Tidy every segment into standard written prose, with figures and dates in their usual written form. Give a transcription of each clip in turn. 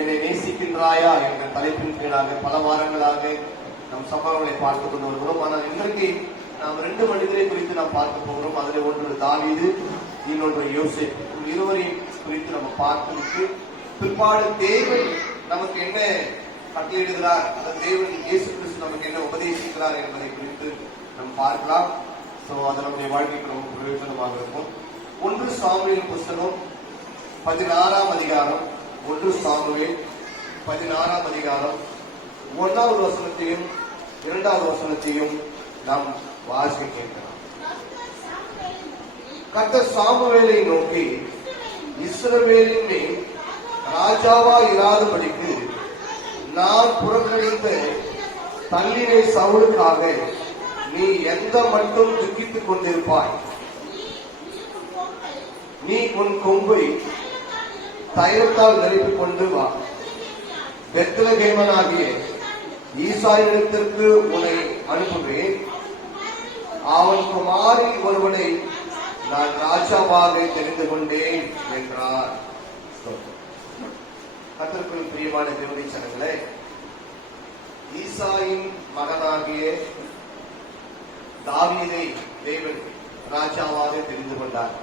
என்னை நேசிக்கின்றாயா என்ற தலைப்பின் கீழாக பல வாரங்களாக நம் சம்பவங்களை பார்த்துக் கொண்டு வருகிறோம். ஆனால் இன்றைக்கு நாம் 2 மனிதரை குறித்து நாம் பார்க்க போகிறோம். அதில் ஒன்று தாவீது, இன்னொன்று யோசேப்பு. இருவரையும் குறித்து நம்ம பார்த்துவிட்டு பிற்பாடு தேவன் நமக்கு என்ன கட்டளையிடுகிறார், அந்த தேவன் இயேசு கிறிஸ்து நமக்கு என்ன உபதேசிக்கிறார் என்பதை குறித்து நாம் பார்க்கலாம். அது நம்முடைய வாழ்க்கைக்கு ரொம்ப பிரயோஜனமாக இருக்கும். 1 சாமுவேல் புஸ்தகம் 16ஆம் அதிகாரம், 1 சாமுவேல் 16ஆம் அதிகாரம் 1வது வசனத்தையும் 2வது வசனத்தையும் நாம் வாசிக்க கேட்கலாம். கர்த்தர் சாமுவேலை நோக்கி, இஸ்ரவேலின் மேல் ராஜாவா இராதபடிக்கு நான் புறக்கணித்த தள்ளினை சவுலுக்காக நீ எந்த மட்டும் துக்கித்துக் கொண்டிருப்பாய்? நீ உன் கொம்பை தைலத்தால் நிரப்பிக் கொண்டு வா. பெத்லகேமனாகிய ஈசாயினிடத்திற்கு உன்னை அனுப்புவேன். அவன் குமாரி ஒருவனை நான் ராஜாவாக தெரிந்து கொண்டேன் என்றார். கர்த்தருக்குள் பிரியமான தேவனுடைய ஜனங்களே, ஈசாயின் மகனாகிய தாவீதை தேவன் ராஜாவாக தெரிந்து கொண்டார்.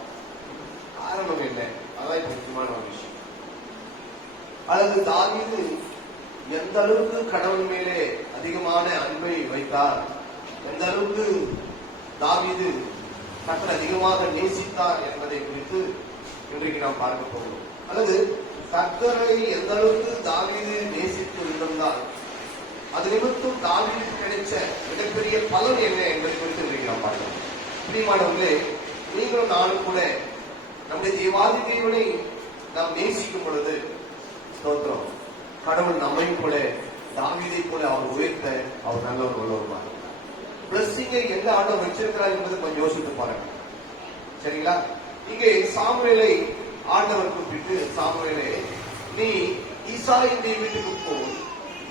காரணம் என்ன? அதான் முக்கியமான ஒரு விஷயம். அல்லது தாவீது எந்த அளவுக்கு கடவுள் மேலே அதிகமான அன்பை வைத்தார், எந்த அளவுக்கு தாவீது கர்த்தரை அதிகமாக நேசித்தார் என்பதை குறித்து இன்றைக்கு நாம் பார்க்க போகிறோம். அல்லது கர்த்தரை எந்த அளவுக்கு தாவீது நேசித்து இருந்திருந்தால் அது நிமித்தம் தாவீதுக்கு கிடைச்ச மிகப்பெரிய பலன் என்ன என்பதை குறித்து இன்றைக்கு நாம் பார்க்கலாம். பிரியமானவர்களே, நீங்களும் நானும் கூட நம்முடைய தேவாதி தேவனை நாம் நேசிக்கும் பொழுது ஸ்தோத்திரம், கடவுள் நம்மையும் கூட தாவீதை போல அவர் உயர்த்த அவர் நல்லவர் உள்ளவர். பிளஸ்ஸிங்கை எந்த ஆண்டவர் வச்சிருக்கிறார் என்பதை கொஞ்சம் யோசித்து பாருங்க. சரிங்களா? இங்கே சாமுவேலை ஆண்டவர் கூப்பிட்டு, சாமுவேலே, நீ ஈசாயினுடைய வீட்டுக்கு போய்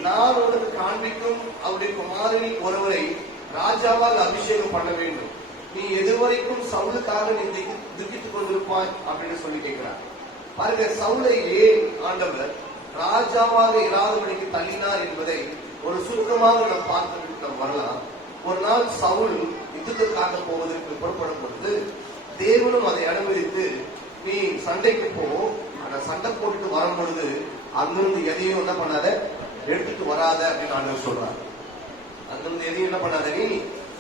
நான் உனக்கு காண்பிக்கும் அவருடைய குமாரனி ஒருவரை ராஜாவாக அபிஷேகம் பண்ண வேண்டும். நீ எதுவரைக்கும் சவுலுக்காக நீ துக்கித்துக் கொண்டிருப்பாய் அப்படின்னு சொல்லி கேட்கிறார். பாருங்க, சவுலை ஏன் ஆண்டவர் ராஜாவாக இராதபடிக்கு தள்ளினார் என்பதை ஒரு சுருக்கமாக நாம் பார்த்துவிட்டு நாம் வரலாம். ஒரு நாள் சவுல் யுத்தத்திற்காக போவதற்கு புறப்படும் பொழுது தேவனும் அதை அனுமதித்து, நீ சண்டைக்கு போ, ஆனா சண்டை போட்டுட்டு வரும் பொழுது அங்கிருந்து எதையும் என்ன பண்ணாத, எடுத்துட்டு வராத அப்படின்னு ஆண்டவர் சொல்றாரு. அங்கிருந்து எதையும் என்ன பண்ணாத, நீ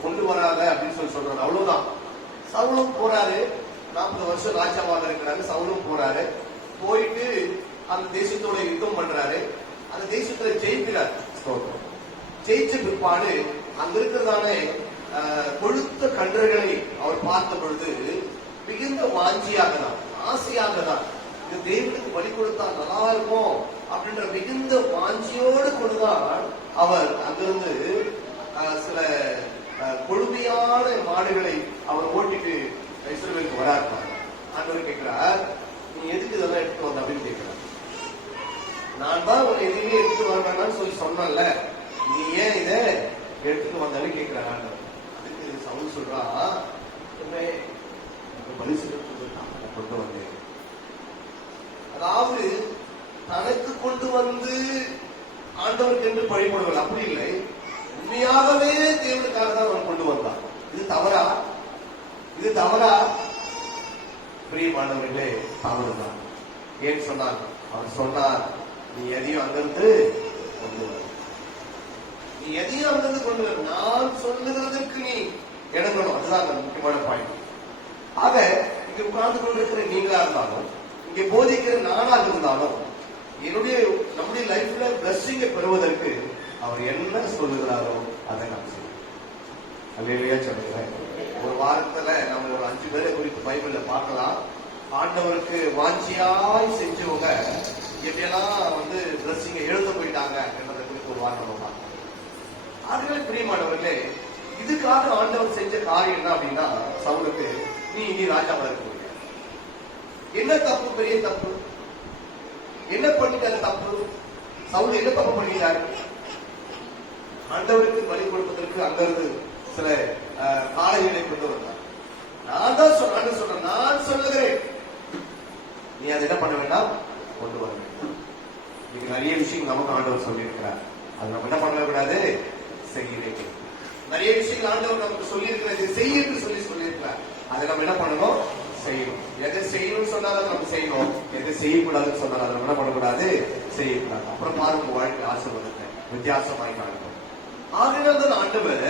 கொண்டு வராத அப்படின்னு சொல்றாரு. அவ்வளவுதான். சவுலும் போறாரு, 40 வருஷம் ராஜாவாக இருக்கிறாரு. சவுலும் போறாரு, போயிட்டு அந்த தேசத்தோட யுத்தம் பண்றாரு. அந்த தேசத்துல ஜெயிக்கிறார். ஜெயிச்ச பிற்பாடு அங்க இருக்கிறதான கொழுத்த கன்றுகளை அவர் பார்த்த பொழுது மிகுந்த வாஞ்சியாக தான், ஆசையாக தான், இந்த தேவனுக்கு பலி கொடுத்தா நல்லா இருக்கும் அப்படின்ற மிகுந்த வாஞ்சியோடு கொண்டுதான் அவர் அங்கிருந்து சில கொழுமையான மாடுகளை அவர் ஓட்டிட்டு இஸ்ரவேலுக்கு வராருப்பார். ஆண்டவர் கேட்கிறார், நீ எதுக்கு இதெல்லாம் எடுத்து வந்த அப்படின்னு கேட்கிறார். நான் தான் உன்னை எதுவுமே எடுத்து வரணும்னு சொல்லி சொன்னல, நீ ஏன் இதை எடுத்துட்டு வந்தாலும் கேட்கிறார் ஆண்டவர். அதுக்கு சவுல் சொல்றா, பலி கொண்டு வந்தேன். அதாவது தனக்கு கொண்டு வந்து ஆண்டவருக்கு என்று வழிபடுவது அப்படி இல்லை, உண்மையாகவே தேவனுக்காக தான் அவன் கொண்டு வந்தான். இது தவறா? இது தவறா? பிரியமானவர்களே, தவறுதான். ஏன் சொன்னார்? அவர் சொன்னார், நீ எதையும் அங்கிருந்து கொண்டு வர, நீ எதையும் அங்கிருந்து கொண்டு வர, நான் சொல்லுகிறதுக்கு நீ இணங்கணும். அதுதான் அந்த முக்கியமான பாயிண்ட். ஆக இங்க உட்கார்ந்து கொண்டிருக்கிற நீங்களா இருந்தாலும், இங்கே போதிக்கிற நானாக இருந்தாலும், நம்முடைய லைஃப்ல பிளஸ்ஸிங்கை பெறுவதற்கு அவர் என்ன சொல்லுகிறாரோ அதை நாம் செய்யணும். அல்லேலூயா சொல்லுகிறேன். ஒரு வாரத்துல நம்ம ஒரு 5 பேரை குறித்து பைபிள்ல பார்க்கலாம். ஆண்டவருக்கு வாஞ்சியாய் செஞ்சவங்க எப்படியெல்லாம் பிளஸ்ஸிங்கை எழுத போயிட்டாங்க என்பதை குறித்து ஒரு வாரம் நம்ம பார்க்கலாம். ஆண்களை பிரியமானவர்களே, இதுக்காக ஆண்டவர் செஞ்ச காரியம் என்ன அப்படின்னா, சவுலுக்கு நீ இனி ராஜாவா இருக்க முடியாது. என்ன தப்பு? பெரிய தப்பு. என்ன பண்ணிட்டாரு தப்பு? சவுல் என்ன தப்பு பண்ணிட்டாரு? ஆண்டவருக்கு பலி கொடுப்பதற்கு அங்கிருந்து சில காளைகளை கொண்டு வந்தார். நான் தான் சொல்றேன், நான் சொல்லுகிறேன், நீ அதை என்ன பண்ண வேண்டாம், கொண்டு வர வேண்டும். இன்னைக்கு நிறைய விஷயங்கள் நமக்கு ஆண்டவர் சொல்லியிருக்கிறார். அது நம்ம என்ன பண்ணக்கூடாது, செய்யவே. நிறைய விஷயங்கள் ஆண்டவர் நமக்கு சொல்லி இருக்கிறது செய்ய என்று சொல்லியிருக்கிறார். அதை நம்ம என்ன பண்ணணும், செய்யணும். எதை செய்யணும்னு சொன்னாலும் நம்ம செய்யணும், எதை செய்யக்கூடாதுன்னு சொன்னாலும் அதை நம்ம என்ன பண்ணக்கூடாது, செய்யக்கூடாது. அப்புறம் பாருங்க வாழ்க்கை ஆசீர்வாதத்தை வித்தியாசமாய் காணணும். ஆகினால்தான் ஆண்டவர்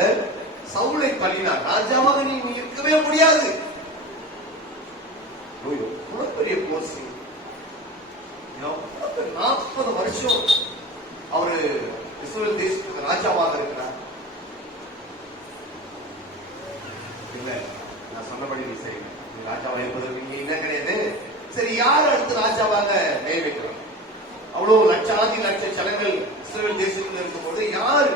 சவுலை தள்ளினார். ராஜாவாக நீ இருக்கவே முடியாது. இவ்வளவு பெரிய போஸ்டிங், 40 வருஷம் அவரு இஸ்ரவேல் தேசத்துக்கு ராஜாவாக இருக்கிறார். இல்ல, நான் சொன்னபடி நீ செய்யணும். நீ ராஜாவா இருப்பதற்கு நீங்க என்ன கிடையாது. சரி, யார் அடுத்து ராஜாவாக நியமிக்கிறோம்? அவ்வளவு லட்சாதி லட்ச ஜனங்கள் இஸ்ரவேல் தேசத்தில் இருக்கும்போது யார்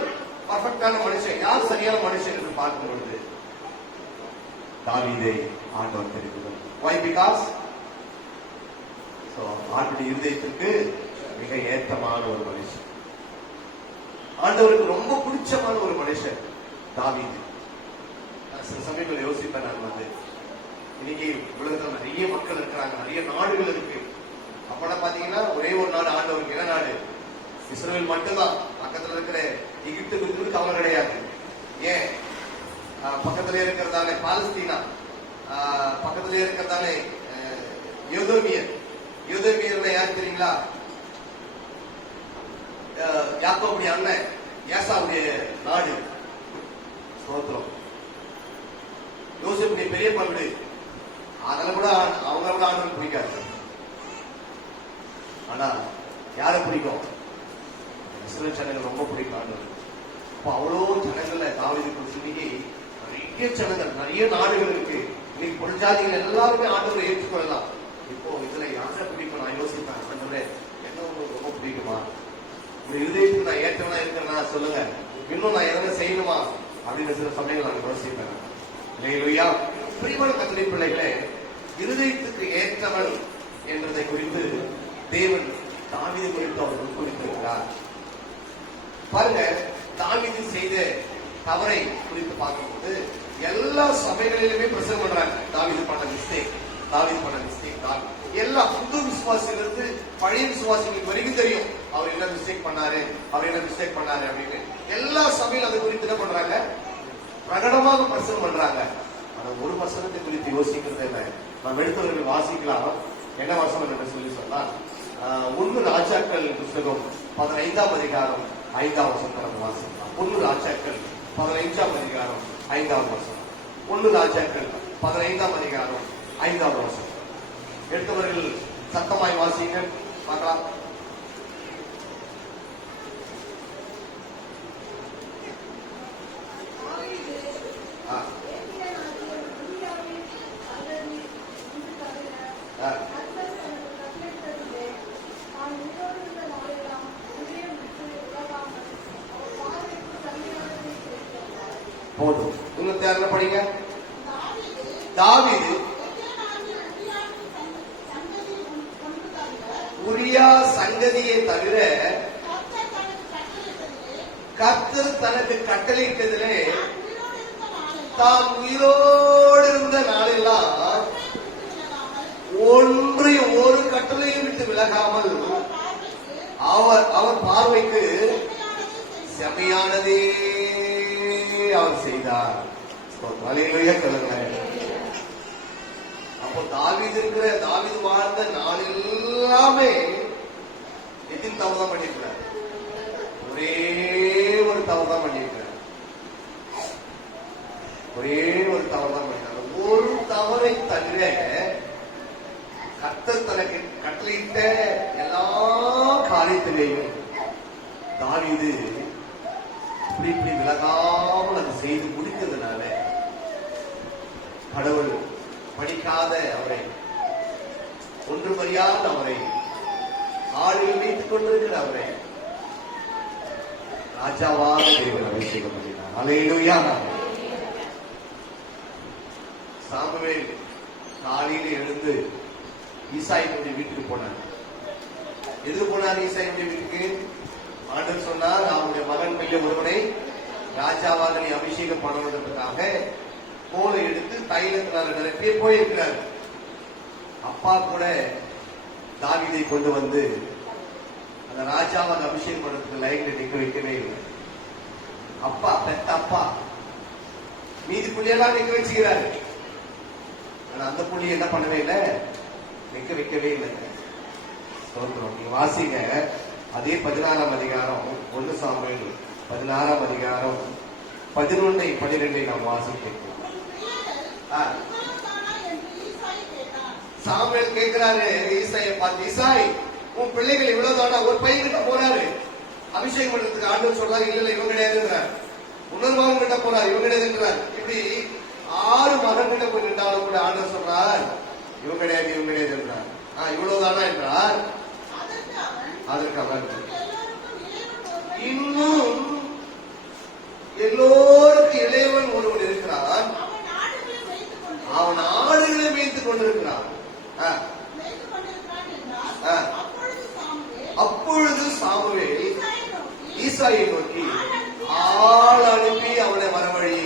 பர்ஃபெக்டான மனுஷன், யார் சரியான மனுஷன் என்று பார்க்கும் பொழுது தாவீதை ஆண்டவர் தெரிவித்தார். Why? Because ஆண்டுடைய இருதயத்திற்கு மிக ஏற்றமான ஒரு மனுஷன், ஆண்டவருக்கு ரொம்ப பிடிச்சமான ஒரு மனுஷன் தாவீது. சில சமயங்கள் யோசிப்பேன் நான் இன்னைக்கு உலகத்தில் நிறைய மக்கள் இருக்கிறாங்க, நிறைய நாடுகள் இருக்கு. அப்பனா பாத்தீங்கன்னா ஒரே ஒரு நாடு ஆண்டவருக்கு, என்ன நாடு? இஸ்ரவேல் மட்டும்தான். பக்கத்துல இருக்கிற எகிப்துக்கு கவலை கிடையாது. ஏன்? பக்கத்துல இருக்கிறதானே பாலஸ்தீனா, பக்கத்துல இருக்கிறதானே யோதோமியர். யோதோமியர்ல யார் தெரியுங்களா? யாக்கோபுடைய அண்ணன் ஏசாவுடைய நாடு. ஸ்தோத்திரம். யோசேப்புடைய பெரியப்பா வீடு. அதெல்லாம் கூட அவங்க கூட ஆண்டவருக்கு பிடிக்காது. ஆனா யாரை பிடிக்கும்? இஸ்ரவேல் ஜனங்கள் ரொம்ப பிடிக்கும் ஆண்டவர். அப்ப அவ்வளவு ஜனங்கள்ல தாவீதுக்கு சொல்லி நிறைய ஜனங்கள், நிறைய நாடுகள் இருக்கு. இன்னைக்கு பொருளாதாரிகள் எல்லாருமே ஆண்டவரை ஏற்றுக்கொள்ளலாம். இப்போ இதுல யாரை பிடிக்கும்? நான் யோசிப்பேன், ஆண்டவரே என்ன உங்களுக்கு ரொம்ப பிடிக்குமா? ஒரு இருதயத்துக்கு நான் ஏற்றவனா இருக்கிறேன்னா சொல்லுங்க, இன்னும் நான் எதனா செய்யணுமா அப்படின்னு சில சமயங்கள் நான் யோசிப்பேன். இல்லையா? பிரியமான கர்த்தருடைய பிள்ளைகளே, இருதயத்துக்கு ஏற்றவன் என்றதை குறித்து தேவன் தாவீது குறித்து அவர் குறித்திருக்கிறார். பாருங்க, தாவீது செய்த தவறை குறித்து பார்க்கும்போது எல்லா சபைகளிலுமே பிரசங்கம் பண்றாங்க. தாவீது பண்ண மிஸ்டேக் தான். எல்லா புது விசுவாசிலிருந்து பழைய விசுவாசிகளுக்கு வரைக்கும் தெரியும் அவர் என்ன மிஸ்டேக் பண்ணாரு அப்படின்னு. எல்லா சபையிலும் அதை குறித்து என்ன பண்றாங்க? பிரகடமாக பிரசங்கம் பண்றாங்க. ஆனா ஒரு வசனத்தை குறித்து யோசிக்கிறது என்ன? நாம் எடுத்தவர்கள் வாசிக்கலாம். என்ன வசனம் என்று சொல்லி சொன்னால் 1 ராஜாக்கள் புத்தகம் 15ஆம் அதிகாரம் 5ஆம் வசனத்தை நம்ம வாசிக்கலாம். 1 ராஜாக்கள் 15ஆம் அதிகாரம் 5ஆம் வசனம். 1 ராஜாக்கள் 15ஆம் அதிகாரம் 5ஆம் வசனம். எடுத்தவர்கள் சத்தமாய் வாசிங்க பார்க்கலாம். போதும். இன்னும் யாருன்னு படிங்க. தாவீது உரியா சங்கதியை தவிர கர்த்தர் தனக்கு கட்டளையிட்டதிலே தான் உயிரோடு இருந்த நாளெல்லாம் ஒன்றையும் ஒரு கட்டளையும் விட்டு விலகாமல் அவர் பார்வைக்கு செமையானதே அவர் செய்தார். அப்போ தாவீது வாழ்ந்த நாள் எல்லாமே எதில் தவறு தான் பண்ணிருக்கிறார்? ஒரே ஒரு தவறு தான் பண்ணிருக்கிறார். ஒரு தவறை தவிர கர்த்தர் தனக்கு கட்டளையிட்ட எல்லா காரியத்திலேயும் தாவீது இப்படி விலகாமல் அதை செய்து முடித்ததுனால கடவுள் படிக்காத அவரை, ஒன்றும் அறியாத அவரை, ஆளுகள் வைத்துக் கொண்டிருக்கிற அவரை ராஜாவாக தேவன் அபிஷேகம் பண்ணினார். அல்லேலூயா. சாமுவேல் காலையில எழுந்து ஈசாயினுடைய வீட்டுக்கு போனார். எதுக்கு போனார் ஈசாயினுடைய வீட்டுக்கு? ஆண்டவர் சொன்னார், அவருடைய மகன் பிள்ளை ஒருவனை ராஜாவாக நீ அபிஷேகம் பண்ணுவதற்காக கோலை எடுத்து தைலத்தினால நிரப்பி போயிருக்கிறார். அப்பா கூட தாவீதை கொண்டு வந்து அந்த ராஜாவை அபிஷேகம் பண்றதுக்கு லைன்ல நிக்க வைக்கவே இல்லை. அப்பா, பெத்த அப்பா மீதி புள்ளியெல்லாம் நிக்க வச்சுக்கிறாரு. ஆனா அந்த புள்ளி என்ன பண்ணவே இல்லை, நிக்க வைக்கவே இல்லை. நீங்க வாசிங்க, அதே 16ஆம் அதிகாரம் 1 சாமுவேல் 16ஆம் அதிகாரம் 11, 12 நாம் வாசிப்போம். சாமுவேல் கேட்கிறாரு ஈசாயை பார்த்து, ஈசாய் உன் பிள்ளைகள் இவ்வளவுதானா? ஒரு பையன் கிட்ட போறாரு அபிஷேகம் பண்றதுக்கு, ஆண்டவர் சொல்றாரு இல்ல இவங்க கிடையாதுங்கிறார். உணர்வாவும் கிட்ட போறாரு, இவங்க கிடையாதுங்கிறார். இப்படி 6 மகன் கிட்ட போய் நின்றாலும் கூட ஆண்டவர் சொல்றார் இவங்க கிடையாது இவங்க கிடையாது என்றார். இவ்வளவுதானா என்றார். அதற்கு அவர் இன்னும் எல்லோருக்கும் இளையவன் ஒருவன் இருக்கிறான், அவன் ஆடுகளை மேய்த்துக் கொண்டிருக்கிறான். அப்பொழுது சாமுவேல் ஈசாயை நோக்கி ஆள் அனுப்பி அவனை வரவழி,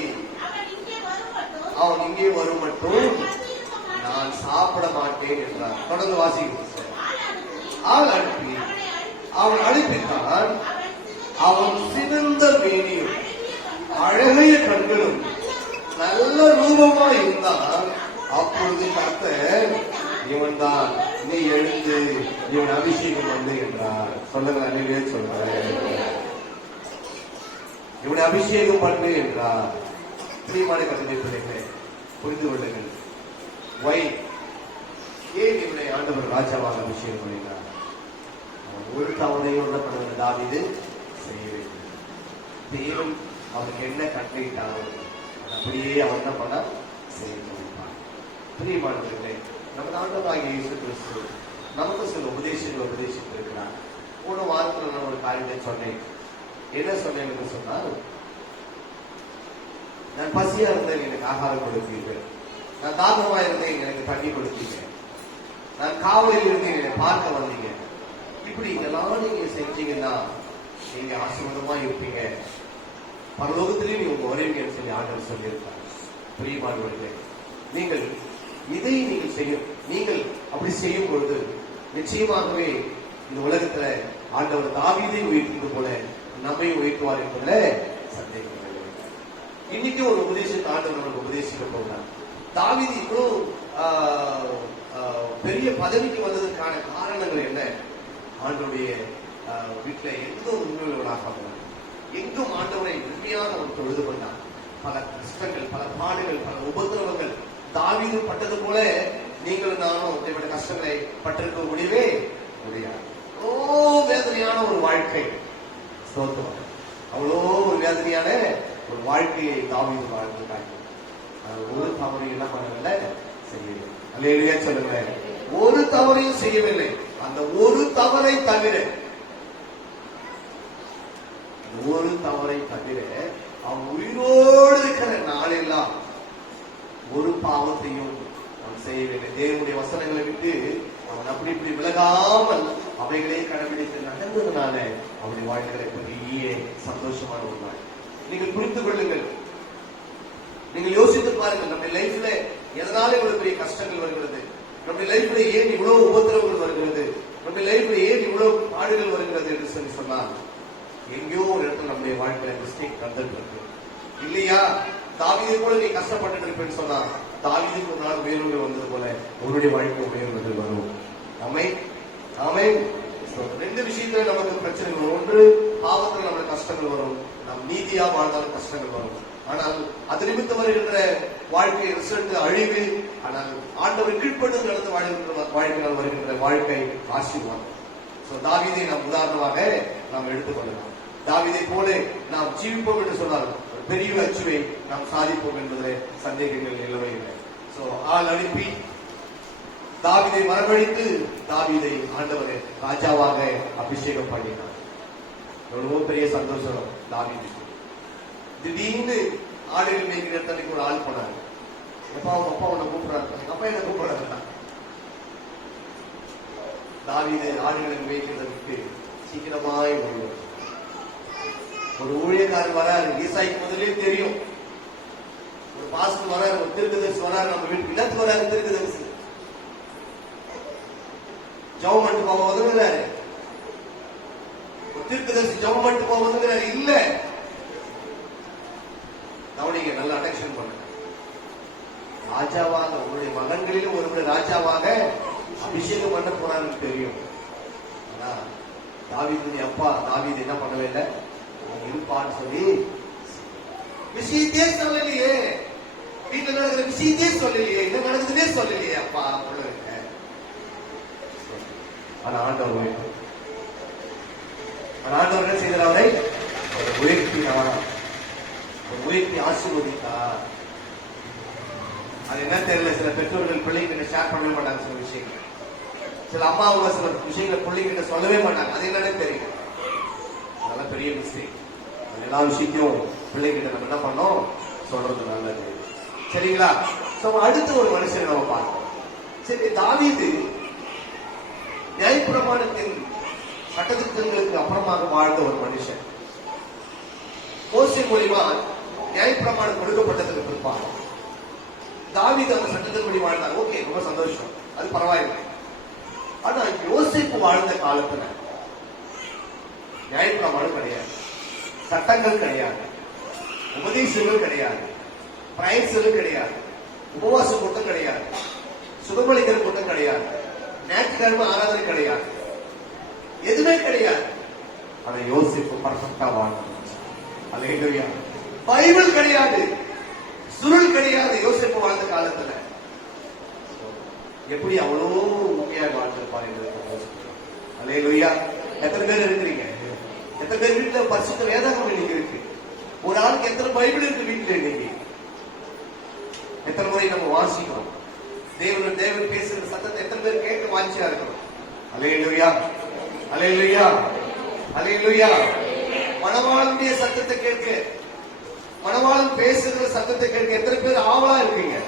அவன் இங்கே வரும் மட்டும் நான் சாப்பிட மாட்டேன் என்றார். தொடர்ந்து வாசிக்கிறோம். ஆள் அனுப்பி அவன் அனுப்பித்தான். அவன் சிறந்த மேனியும் அழகிய கண்களும் நல்ல ரூபமா இருந்தான். அப்பொழுது கர்த்தர் இவன் தான், நீ எழுந்து இவன் அபிஷேகம் வந்து என்றார். சொல்லுங்க, அன்னையே சொல்றேன், இவனை அபிஷேகம் பண்ணு என்றார். பிரியமான கருத்தை பிள்ளைகளே, புரிந்து கொள்ளுங்கள். ஏன் இவனை ஆண்டவர் ராஜாவாக அபிஷேகம் பண்ணினார்? அவன் ஒரு தவணையோட பண்ண தாவீது செய்ய வேண்டும். தேவன் அவனுக்கு என்ன கட்டளையிட்டாரோ அப்படியே அவன் என்ன பண்ண செய்ய முடிப்பான். பிரியமானவர்களே, நமது ஆண்டவராகிய இயேசு கிறிஸ்து நமக்கு சில உபதேசங்கள் உபதேசித்திருக்கிறார். போன வாரத்தில் நான் ஒரு காரியத்தை சொன்னேன். என்ன சொன்னேன் என்று சொன்னால், நான் பசியா இருந்தேன் எனக்கு ஆகாரம் கொடுத்தீர்கள், நான் தாகமா இருந்தேன் எனக்கு தண்ணி கொடுத்தீங்க, நான் காவலில் இருந்தேன் என்னை பார்க்க வந்தீங்க. இப்படி இதெல்லாம் நீங்க செஞ்சீங்கன்னா நீங்க ஆசீர்வாதமா இருப்பீங்க, பரலோகத்திலேயும் நீங்க வருவீங்கன்னு சொல்லி ஆண்டவர் சொல்லியிருக்காங்க. பிரியமானவர்களே, நீங்கள் இதை நீங்கள் செய்யும், நீங்கள் அப்படி செய்யும் பொழுது நிச்சயமாகவே இந்த உலகத்துல ஆண்டவர் தாவீதை உயர்த்தது போல நம்மை உயர்த்துவார் என்பதுல சந்தேகம் இல்லை. இன்னைக்கு ஒரு உபதேசத்தை ஆண்டவர் நமக்கு உபதேசிக்க போகிறார். தாவீது இவ்வளவு பெரிய பதவிக்கு வந்ததற்கான காரணங்கள் என்ன? ஆண்டவருடைய வீட்டுல எந்த உண்மையுள்ளவராக எங்கும் ஆண்டவரை உண்மையாக அவர் தொழுது கொண்டார். பல கஷ்டங்கள், பல பாடுகள், பல உபதிரவங்கள் தாவீது பட்டது போல நீங்களும் நானும் இப்படிப்பட்ட கஷ்டங்களை பட்டிருக்க முடியவே முடியாது. அவ்வளோ வேதனையான ஒரு வாழ்க்கை, ஸ்தோத்திரம், அவ்வளோ ஒரு வேதனையான ஒரு வாழ்க்கையை தாவீது வாழ்ந்திருக்காங்க. ஒரு தவறையும் என்ன பண்ணவில்லை, செய்யவில்லை. அல்லேலூயா சொல்லுங்க. ஒரு தவறையும் செய்யவில்லை. அந்த ஒரு தவறை தவிர, ஒரு தவறை தவிர அவன் உயிரோடு இருக்கிற நாளெல்லாம் ஒரு பாவத்தையும் அவன் செய்யவில்லை. தேவனுடைய வசனங்களை விட்டு அவன் அப்படி இப்படி விலகாமல் அவைகளே கடைபிடித்து நடந்ததுனால அவனுடைய வாழ்க்கைகளை பெரிய சந்தோஷமான ஒரு நாள். நீங்கள் புரிந்து கொள்ளுங்கள், நீங்கள் யோசித்து பாருங்கள், நம்முடைய லைஃப்ல எதனால இவ்வளவு பெரிய கஷ்டங்கள் வருகிறது, நம்முடைய லைஃப்ல ஏன் இவ்வளவு உபத்திரவங்கள் வருகிறது, நம்முடைய லைஃப்ல ஏன் இவ்வளவு பாடுகள் வருகிறது என்று சொல்லி சொன்னால், எங்கேயோ ஒரு இடத்துல நம்முடைய வாழ்க்கையில மிஸ்டேக் நடந்துட்டு இருக்கு இல்லையா? தாவீதை போல நீ கஷ்டப்பட்டு இருப்பேன்னு சொன்னா, தாவீதுக்கு ஒரு நாள் உயர்வுகள் வந்தது போல உன்னுடைய வாழ்க்கை உயர்வுகள் வரும். ரெண்டு விஷயத்துல நமக்கு பிரச்சனைகள் வரும். ஒன்று, பாவத்தில் நம்மளுக்கு கஷ்டங்கள் வரும், நம் நீதியா வாழ்ந்தாலும் கஷ்டங்கள் வரும். ஆனால் அது நிமித்தம் வருகின்ற வாழ்க்கை ரிசல்ட் அழிவு. ஆனால் ஆண்டவர் கீழ்ப்பட்டு நடந்து வாழ்க்கையால் வருகின்ற வாழ்க்கை ஆசீர்வாதம். தாவீதை நாம் உதாரணமாக நாம் எடுத்துக்கொள்ளலாம். தாவீதை போல நாம் ஜீவிப்போம் என்று சொன்னால் பெரிய அச்சுவை நாம் சாதிப்போம் என்பதில் சந்தேகங்கள் இல்லவே இல்லை. ஆள் அனுப்பி தாவீதை வரவழைத்து தாவீதை ஆண்டவர் ராஜாவாக அபிஷேகம் பண்ணினார். எவ்வளவோ பெரிய சந்தோஷம் தாவீது. திடீர்னு ஆடுகள் மேய்க்கிற இடத்துக்கு ஒரு ஆள் போனாரு. அப்பா உன்னை கூப்பிடுறாரு, அப்பா என்ன கூப்பிடுறாருன்னா, தாவீது ஆடுகளை மேய்க்கிறதுக்கு சீக்கிரமாய் வருவார். ஒரு ஊழியக்காரர் வராரு, ஈசாய்க்கு முதலே தெரியும். ஒரு பாஸ்டர் வராரு, ஒரு தீர்க்கதரிசி வராரு, நம்ம வீட்டுக்கு இல்லத்து வராரு தீர்க்கதரிசி. ஜெபம் பண்ணிட்டு போக உதவுறாரு. தீர்க்கதரிசி ஜெபம் பண்ணிட்டு போவதுங்கிறாரு. இல்ல, கவனிங்க, நல்ல அட்டென்ஷன் பண்ணுங்க. ராஜாவாக உங்களுடைய மகன்களிலும் ஒருவர் ராஜாவாக அபிஷேகம் பண்ண போறாருன்னு தெரியும். ஆனா தாவீதுடைய அப்பா தாவீது என்ன பண்ணவே இல்லை, இருப்பான்னு சொல்லி விஷயத்தையே சொல்லலையே, வீட்டுல நடக்கிற விஷயத்தையே சொல்லலையே, என்ன நடக்குதுன்னே சொல்லலையே அப்பா உள்ள இருக்க. ஆனா ஆண்டவர் என்ன செய்தார், அவரை உயர்த்தினார், உயர்த்தி ஆசீர்வதித்தார். அது என்ன தெரியல, சில பெற்றோர்கள் பிள்ளைங்கிட்ட ஷேர் பண்ணவே மாட்டாங்க சில விஷயங்கள். சில அம்மாவுங்க சில விஷயங்களை பிள்ளைங்கிட்ட சொல்லவே மாட்டாங்க. அது என்னன்னு தெரியும். அதெல்லாம் பெரிய மிஸ்டேக். எல்லா விஷயத்தையும் பிள்ளைங்கிட்ட நம்ம என்ன பண்ணோம், சொல்றது நல்லது. சரிங்களா? அடுத்த ஒரு மனுஷன் நம்ம பார்க்கணும். சரி, தாவீது நியாயப்பிரமாணத்தின் சட்டத்திட்டங்களுக்கு அப்புறமாக வாழ்ந்த ஒரு மனுஷன். மோசே மூலியமா நியாயப்பிரமாணம் கொடுக்கப்பட்டதுக்கு பிற்பாடு தாவீது அந்த சட்டத்தின்படி வாழ்ந்தார். ஓகே, ரொம்ப சந்தோஷம், அது பரவாயில்லை. ஆனா யோசேப்பு வாழ்ந்த காலத்துல நியாயப்பிரமாணம் கிடையாது, சட்டங்கள் கிடையாது, உபதேசங்கள் கிடையாது, பிரைஸ்கள் கிடையாது, உபவாச கூட்டம் கிடையாது, சுகமளிக்கிற கூட்டம் கிடையாது, ஞாயிற்றுக்கிழமை ஆராதனை கிடையாது, எதுவுமே கிடையாது. ஆனா யோசிப்பு பர்ஃபெக்டா வாழ்ந்தார். அல்லேலூயா. பைபிள் கிடையாது, சுருள் கிடையாது யோசிப்பு வாழ்ந்த காலத்துல. எப்படி அவ்வளோ உண்மையாக வாழ்ந்திருப்பார் என்று. அல்லேலூயா. எத்தனை பேர் இருக்கிறீங்க? எத்தனை பேர் வீட்டுல பரிசுத்த வேதாகமம் இன்னைக்கு இருக்கு? ஒரு ஆளுக்கு எத்தனை பைபிள் இருக்கு வீட்டுல இன்னைக்கு? எத்தனை முறை நம்ம வாசிக்கிறோம்? தேவன் பேசுற சத்தத்தை எத்தனை பேர் கேட்டு வாசிச்சா இருக்கிறோம்? அல்லேலூயா, அல்லேலூயா, அல்லேலூயா. மணவாளனுடைய சத்தத்தை கேட்க, மணவாளன் பேசுகிற சத்தத்தை கேட்க எத்தனை பேர் ஆவலா இருக்கீங்க?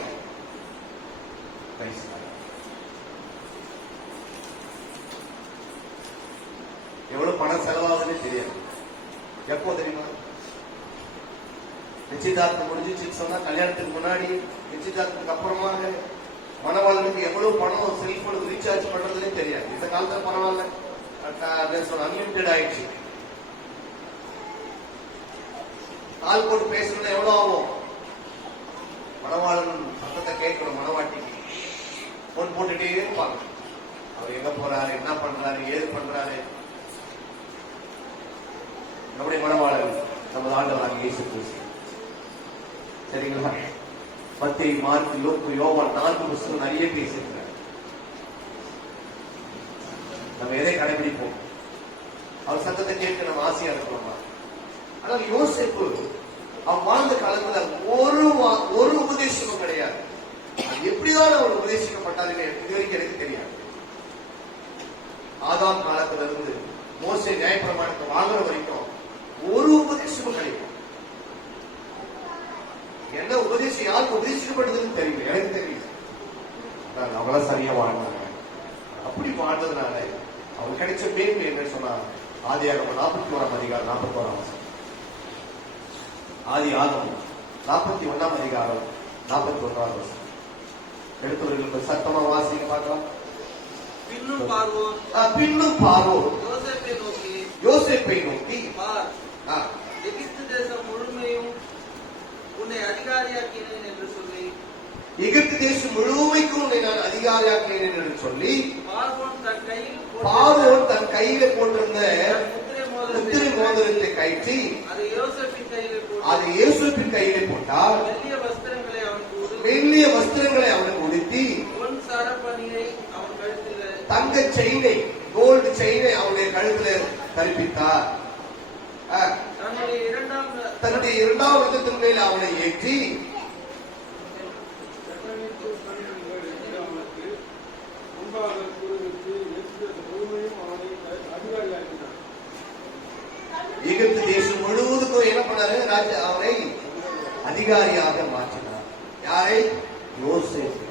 எவ்வளவு பணம் செலவாகுதுன்னு தெரியாது. எப்போ தெரியுமா? நிச்சயதார்த்தம் முடிஞ்சிச்சு சொன்னா, கல்யாணத்துக்கு முன்னாடி நிச்சயதார்த்தத்துக்கு அப்புறமாக மணவாளனுக்கு எவ்வளவு பணம் செல்போனுக்கு ரீசார்ஜ் பண்றதுன்னு தெரியாது. இந்த காலத்துல பரவாயில்ல, அன்லிமிட்டட் ஆயிடுச்சு. கால் போட்டு பேசணும்னா எவ்வளவு ஆகும்? மணவாளன் சத்தத்தை கேட்கணும், மணவாட்டிக்கு போன் போட்டுட்டே இருப்பாங்க. அவர் எங்க போறாரு, என்ன பண்றாரு, ஏது பண்றாரு. நம்முடைய மணவாளன் நமது ஆண்டவராகிய இயேசு கிறிஸ்து. சரிங்களா? மத்தேயு, மார்க்கு, லூக்கா, யோவான் 4 புத்தகம் நிறைய பேசியிருக்கிறார். நம்ம எதை கடைபிடிப்போம்? அவர் சத்தத்தை கேட்க நம்ம ஆசையா இருக்கிறோமா? ஆனால் யோசேப்பு அவன் வாழ்ந்த காலத்துல ஒரு உபதேசமும் கிடையாது. அது எப்படிதான் அவர் உபதேசிக்கப்பட்டாருன்னு இது வரைக்கும் எனக்கு தெரியாது. ஆதாம் காலத்துல இருந்து மோசே நியாயப்பிரமாணத்தை வாங்குற வரைக்கும் ஒரு உபதேசமும் கிடையாது. என்ன உபதேசம் யாருக்கு உபதேசிக்கப்பட்டதுன்னு தெரியல, எனக்கு தெரியல. அவங்கள சரியா வாழ்ந்தாங்க. அப்படி வாழ்ந்ததுனால அவங்க கிடைச்ச பேர் என்ன சொன்னா, ஆதியாகமம் 41ஆம் அதிகாரம் 41ஆம் வசனம். ஆதி ஆகமம் 41ஆம் அதிகாரம் 41ஆம் வசனம். எடுத்தவர்களுக்கு சத்தமா வாசிக்க பார்க்கலாம். பின்னும் பார்வோன் யோசேப்பை நோக்கி எகிப்து தேசம் முழுமையும் உன்னை அதிகாரியாக்கினேன் என்று சொல்லி, எகிப்து தேசம் முழுமைக்கும் உன்னை நான் அதிகாரியாக்கினேன் என்று சொல்லி, பார்வோன் தன் கையில போட்டிருந்த முத்திரை மோதிரத்தை கழற்றி அதை யோசேப்பின் கையிலே போட்டார். வெள்ளிய வஸ்திரங்களை அவனுக்கு உடுத்தி, பொன் சரப்பணியை அவன் கழுத்தில், தங்க செயினை, கோல்டு செயினை அவனுடைய கழுத்துல கற்பித்தார். தன்னுடைய இரண்டாம் விதத்தின் மேல் அவனை ஏற்றி எகிப்து தேசம் முழுவதுக்கும் என்ன பண்ணாரு? ராஜா அவரை அதிகாரியாக மாற்றினார். யாரை? யோசேப்பு.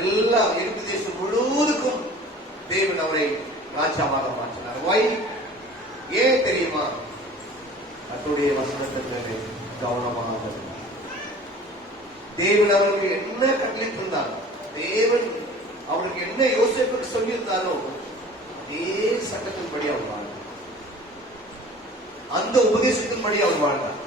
எல்லாம் எகிப்து தேசம் முழுவதுக்கும் தேவன் அவரை ராஜாவாக மாற்றினார். வை? ஏன் தெரியுமா? கர்த்தருடைய வசனத்திற்கு கவனமாக இருந்தார். தேவன் அவருக்கு என்ன கட்டளையிட்டு இருந்தார், தேவன் அவருக்கு என்ன யோசேப்புக்கு சொல்லியிருந்தாரோ அதே சட்டத்தின்படி அவர் வாழ்ந்தார். அந்த உபதேசத்தின்படி அவர் வாழ்ந்தார்.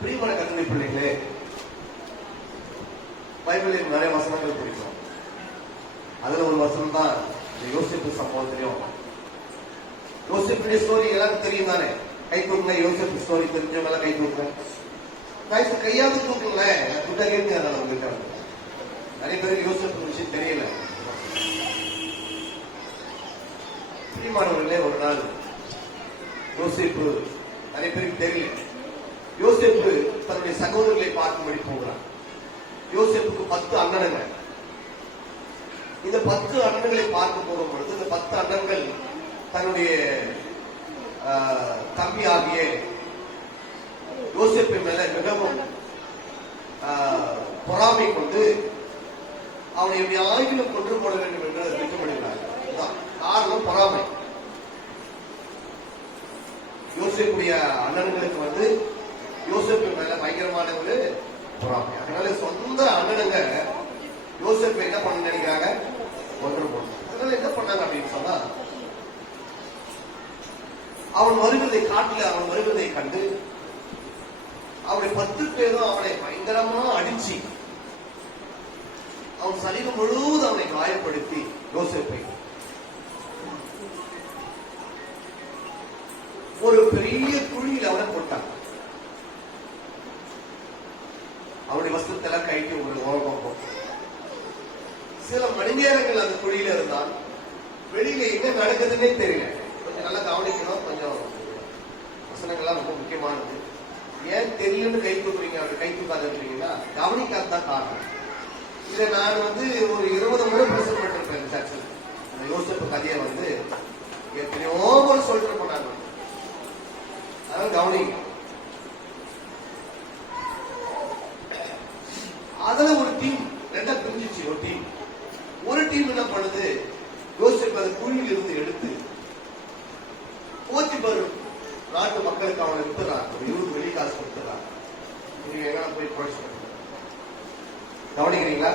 பிரியமான கர்த்தருடைய பிள்ளைகளே, பைபிளில் நிறைய வசனங்கள் பிடிக்கும். அதுல ஒரு வசனம் தான் இந்த யோசேப்பு சம்பவத்திலையும். யோசேப்புடைய ஸ்டோரி எல்லாருக்கும் தெரியும் தானே? கை தூக்குங்க. யோசேப்பு ஸ்டோரி தெரிஞ்சவங்க எல்லாம் கை தூக்குங்க. கையாவது தூக்குங்களேன். கூட்டாளியே உங்ககிட்ட நிறைய பேருக்கு யோசேப்பு விஷயம் தெரியல. பிரியமானவர்களே, ஒரு நாள் யோசேப்பு நிறைய பேருக்கு தெரியல. யோசேப்பு தன்னுடைய சகோதரர்களை பார்க்கும்படி போகிறார். யோசேப்புக்கு 10 அண்ணனுங்க. இந்த 10 அண்ணன்களை பார்க்க போகும் பொழுது இந்த 10 அண்ணன்கள் தன்னுடைய தம்பி ஆகிய யோசேப்பு மேல மிகவும் பொறாமை கொண்டு அவனை எப்படி ஆகிலும் கொன்று போட வேண்டும் என்று திட்டமிடுகிறார். காரணம் பொறாமை. யோசேப்புடைய அண்ணன்களுக்கு யோசேப்பு மேல பயங்கரமான ஒரு பொறாமை. அதனால சொந்த அண்ணனுங்க யோசேப்பு என்ன பண்ண நினைக்கிறாங்க? கொன்று போடணும். அதனால என்ன பண்ணாங்க அப்படின்னு சொன்னா, அவன் வருவதை காட்டில் அவன் வருவதை கண்டு அவனை 10 பேரும் அவனை பயங்கரமா அடிச்சு அவன் சரீரம் முழுவதும் அவனை காயப்படுத்தி யோசேப்பை ஒரு பெரிய குழியில் அவனை போட்டான். அவனுடைய வஸ்திரத்தெல்லாம் கைட்டு ஒரு ஓரமாக போட்டான். சில மணி நேரங்கள் அந்த குழியில இருந்தால் வெளியில என்ன நடக்குதுன்னே தெரியல. கொஞ்சம் நல்லா கவனிக்கணும். கொஞ்சம் வசனங்கள்லாம் ரொம்ப முக்கியமானது. ஏன் தெரியலன்னு கை தூக்குறீங்க, அப்படி கை தூக்காத இருக்கீங்கன்னா கவனிக்காதான் காரணம். இதை நான் ஒரு 20 முறை பிரசன்ட் பண்ணிருப்பேன் சர்ச்சில். அந்த யோசேப்பு கதையை எத்தனையோ முறை சொல்லிட்டு போனாங்க. அதனால கவனிங்க. அதுல ஒரு டீம் ரெண்டா பிரிஞ்சிச்சு. ஒரு டீம் என்ன பண்ணுது, யோசேப்பு அந்த குழியில் இருந்து எடுத்து போத்திபார் நாட்டு மக்களுக்கு அவனை விட்டுறான். ஒரு 20 வெள்ளி காசு கொடுத்துறான். நீங்க எங்க போய் குறைச்சு கவனிக்கிறீங்களா?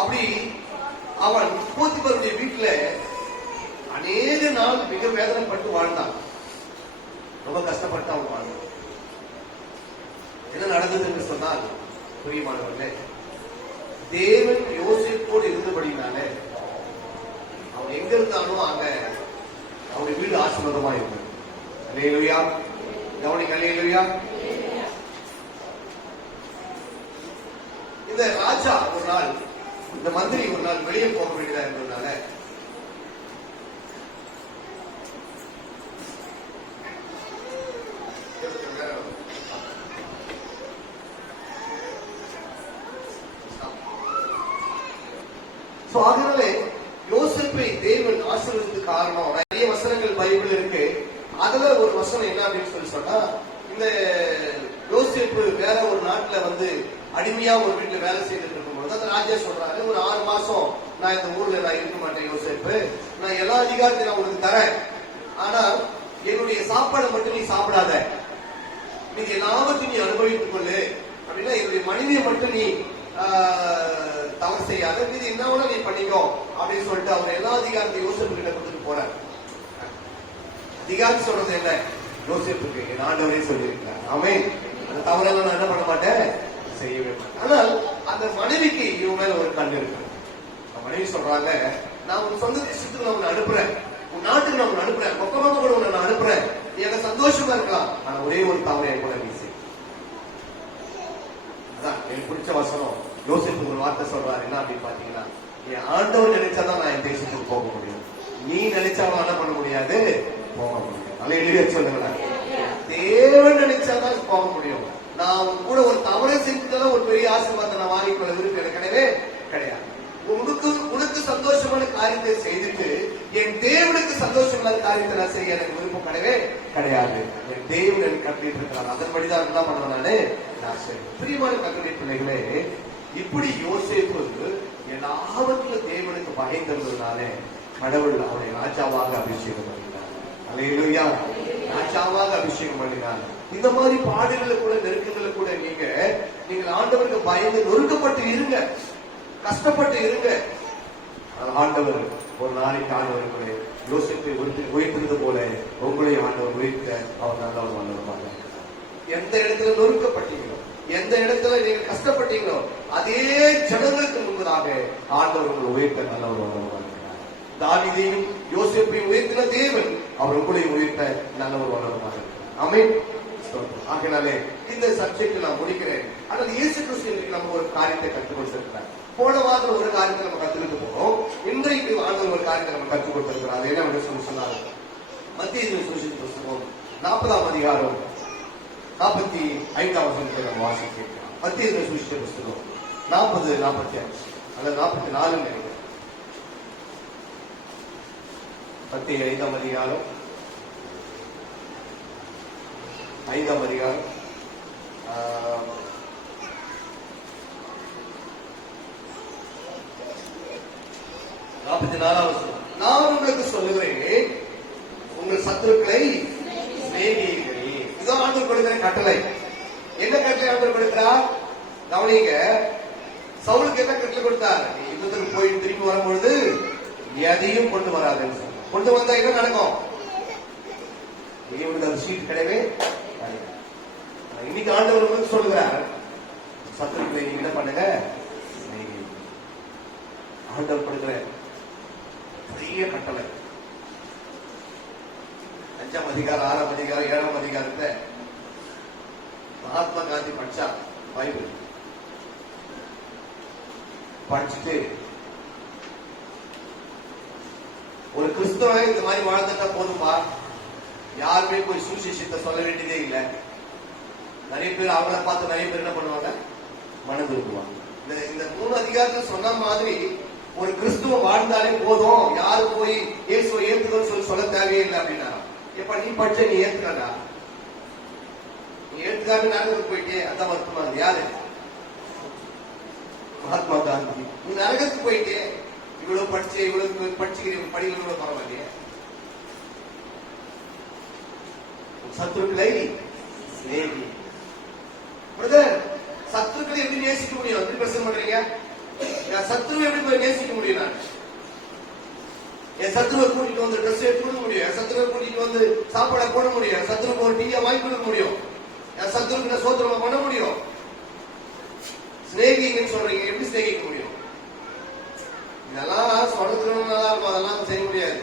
அப்படி அவன் போத்திபாருடைய வீட்டுல அநேக நாள் மிக வேதனைப்பட்டு வாழ்ந்தான். ரொம்ப கஷ்டப்பட்டு அவன் வாழ்ந்தான். என்ன நடந்தது என்று சொன்னால், பிரியமானவர்களே, தேவன் யோசேப்போடு இருந்தபடினாலே அவன் எங்க இருந்தாலும் அங்க அவனுடைய வீடு ஆசீர்வாதமா இருக்கும். அல்லேலூயா. கவனிங்க. அல்லேலூயா. இந்த ராஜா ஒரு நாள், இந்த மந்திரி ஒரு நாள் வெளியே போக வேண்டியதா இருந்ததுனால அதனாலே யோசேப்பை தேவன் ஆசீர்வதித்து காரணம் நிறைய வசனங்கள் பைபிள் இருக்கு. அதுல ஒரு வசனம் என்ன அப்படின்னு சொன்னா, இந்த யோசேப்பு வேற ஒரு நாட்டுல அடிமையா ஒரு வீட்டுல வேலை செய்துட்டு இருக்கும்போது அந்த ராஜா சொல்றாரு, ஒரு 6 மாசம் நான் இந்த ஊர்ல நான் இருக்க மாட்டேன் யோசேப்பு, நான் எல்லா அதிகாரத்தையும் நான் உனக்கு தரேன். ஆனா என்னுடைய சாப்பாடு மட்டும் நீ சாப்பிடாத, நீங்க எல்லாவற்றையும் நீ அனுபவித்துக் கொள்ளு. அப்படின்னா என்னுடைய மனைவியை மட்டும் நீ தவறு செய்யாத, மீது என்ன நீ பண்ணிக்கோ அப்படின்னு சொல்லிட்டு அவர் எல்லா அதிகாரத்தையும் யோசேப்பு கிட்ட கொடுத்துட்டு போறார். அதிகாரம் சொல்றது என்ன? யோசேப்புக்கு என் ஆண்டவரே சொல்லியிருக்கிறார். ஆமென். அந்த தவறெல்லாம் நான் என்ன பண்ண மாட்டேன், செய்யவே மாட்டேன். ஆனால் அந்த மனைவிக்கு இவங்க மேல ஒரு கண் இருக்கு. மனைவி சொல்றாங்க, நான் உன் சொந்த தேசத்துக்கு நான் உன்னை அனுப்புறேன், உன் நாட்டுக்கு நான் உன்னை அனுப்புறேன், பக்கமாக கூட உன்னை நான் அனுப்புறேன், நீ எனக்கு சந்தோஷமா இருக்கலாம். ஆனா ஒரே ஒரு தவறை என் கூட வீசி. அதான் எனக்கு பிடிச்ச வசனம். யோசேப்பு ஒரு வார்த்தை சொல்றாரு, என்ன அப்படின்னு பாத்தீங்கன்னா, என் ஆண்டவர் நினைச்சாதான் நான் என் தேசத்துக்கு போக முடியும், நீ நினைச்சாலும் என்ன பண்ண முடியாது, போக முடியும். அதை எழுதி சொல்லுங்களேன். தேவன் நினைச்சாதான் போக முடியும். நான் கூட ஒரு தவறை செஞ்சுதான் ஒரு பெரிய ஆசீர்வாதத்தை நான் வாங்கிக்கொள்ள விருப்பம் எனக்கு கிடையாது. உனக்கு சந்தோஷமான காரியத்தை செய்துட்டு என் தேவனுக்கு சந்தோஷமான காரியத்தை நான் செய்ய எனக்கு விருப்பம் கிடையாது. என் தேவன் எனக்கு கட்டிட்டு இருக்கிறார், அதன்படிதான் என்ன பண்ணுவேன் நான் செய்வேன். பிரியமான கட்டுரை பிள்ளைகளே, இப்படி யோசேப்பு எல்லாவற்றிலும் தேவனுக்கு பயந்திருந்ததுனாலே கடவுள் அவனை ராஜாவாக அபிஷேகம் பண்ணினார். அல்லேலூயா. ராஜாவாக அபிஷேகம் பண்ணினார். இந்த மாதிரி பாடுகளை கூட நெருக்கங்களை கூட நீங்கள் ஆண்டவருக்கு பயந்து நொறுக்கப்பட்டு இருங்க, கஷ்டப்பட்டு இருங்க. ஆண்டவர் ஒரு நாளைக்கு ஆண்டவர்களே யோசிப்பை உயர்த்தது போல உங்களை ஆண்டவர் உயர்த்த அவர் நல்லவர் வல்லவராக. எந்த இடத்துல நொறுக்கப்பட்டீங்களோ, எந்த இடத்துல நீங்க கஷ்டப்பட்டீங்களோ, அதே ஜனங்களுக்கு முன்பதாக ஆண்டவர் உங்களை உயர்த்த நல்லவர் வல்லவராக. தாவீதையும் யோசேப்பையும் உயர்த்தின தேவன் அவர் உங்களை உயர்த்த நல்லவர் வல்லவராக. ஆமென். ஆகையாலே இந்த சப்ஜெக்ட் நான் முடிக்கிறேன். ஆனால் இயேசு கிறிஸ்து நம்ம ஒரு காரியத்தை கற்றுக் கொடுத்திருக்கிறார். போன வாரம் ஒரு காரியத்தை நம்ம கற்றுக்கிட்டு போறோம். இன்றைக்கு ஆண்டவர் ஒரு காரியத்தை நம்ம கற்றுக் கொடுத்திருக்கிறார். என்ன சொன்னாரு? மத்தேயு சுவிசேஷ புத்தகம் 40ஆம் அதிகாரம் 45ஆம் வசனத்தை நம்ம வாசிக்கிறோம். மத்தேயு சுவிசேஷ புத்தகம் 40, 45 அல்லது 44 நினைக்கிறேன். மத்தேயு 5ஆம் அதிகாரம் 5ஆம் அதிகாரம் 44ஆம் வசனம். நான் உங்களுக்கு சொல்லுகிறேன், உங்கள் சத்துருக்களை சிநேகியுங்கள். இதுதான் ஆண்டவர் கொடுக்கிற கட்டளை. என்ன கட்டளை ஆண்டவர் கொடுக்கிறார்? கவனிங்க. சவுலுக்கு என்ன கட்டளை கொடுத்தார்? யுத்தத்துக்கு போய் திரும்பி வரும்பொழுது எதையும் கொண்டு வராதுன்னு சொன்னார். கொண்டு வந்தா என்ன நடக்கும்? இவனுக்கு அது சீட் கிடையவே. இன்னைக்கு ஆண்டவர் வந்து சொல்லுகிறார், சத்துருக்களை நீங்க என்ன பண்ணுங்க? ஆண்டவர் கொடுக்கிற பெரிய கட்டளை. 5ஆம் அதிகாரம், 6ஆம் அதிகாரம், 7ஆம் அதிகாரத்தை மகாத்மா காந்தி படிச்சா பைபிள் படிச்சுட்டு ஒரு கிறிஸ்தவன் இந்த மாதிரி வாழ்ந்துட்டா போதும்பா, யாருமே போய் சுவிசேஷத்தை சொல்ல வேண்டியதே இல்லை. நிறைய பேர் அவங்கள பார்த்து நிறைய பேர் என்ன பண்ணுவாங்க? மனம் திருப்புவாங்க. இந்த 3 அதிகாரத்தில் சொன்ன மாதிரி ஒரு கிறிஸ்துவ வாழ்ந்தாலே போதும், யாரு போய் இயேசுவை ஏத்துக்கணும்னு சொல்ல தேவையில்லை அப்படின்னா, எப்ப நீ படிச்ச நீ ஏத்துக்கடா, நீ ஏத்துக்காம நரகத்துக்கு போயிட்டே அதான் வருத்தமா இருக்கு. யாரு? மகாத்மா காந்தி. நீ நரகத்துக்கு போயிட்டே, இவ்வளவு படிச்சு இவ்வளவு படிச்சுக்கிறீங்க, படிக்கிறவங்க பரவாயில்லையே. சத்துருக்களை சிநேகி. பிரதர், சத்துருக்களை எப்படி நேசிக்க முடியும்? எப்படி பிரசங்கம் பண்றீங்க? சத்துருவை எப்படி நேசிக்க முடியும்? நான் என் சத்துருவை கூட்டிட்டு வந்து ட்ரெஸ் எடுத்து கொடுக்க முடியும், என் சத்துருவை கூட்டிட்டு வந்து சாப்பாடை போட முடியும், என் சத்துருக்கு ஒரு டீயா வாங்கி கொடுக்க முடியும், என் சத்துருக்கு சோத்திரம் பண்ண முடியும். சிநேகிங்கன்னு சொல்றீங்க, எப்படி சிநேகிக்க முடியும்? இதெல்லாம் சொல்றதுக்கு அதெல்லாம் செய்ய முடியாது.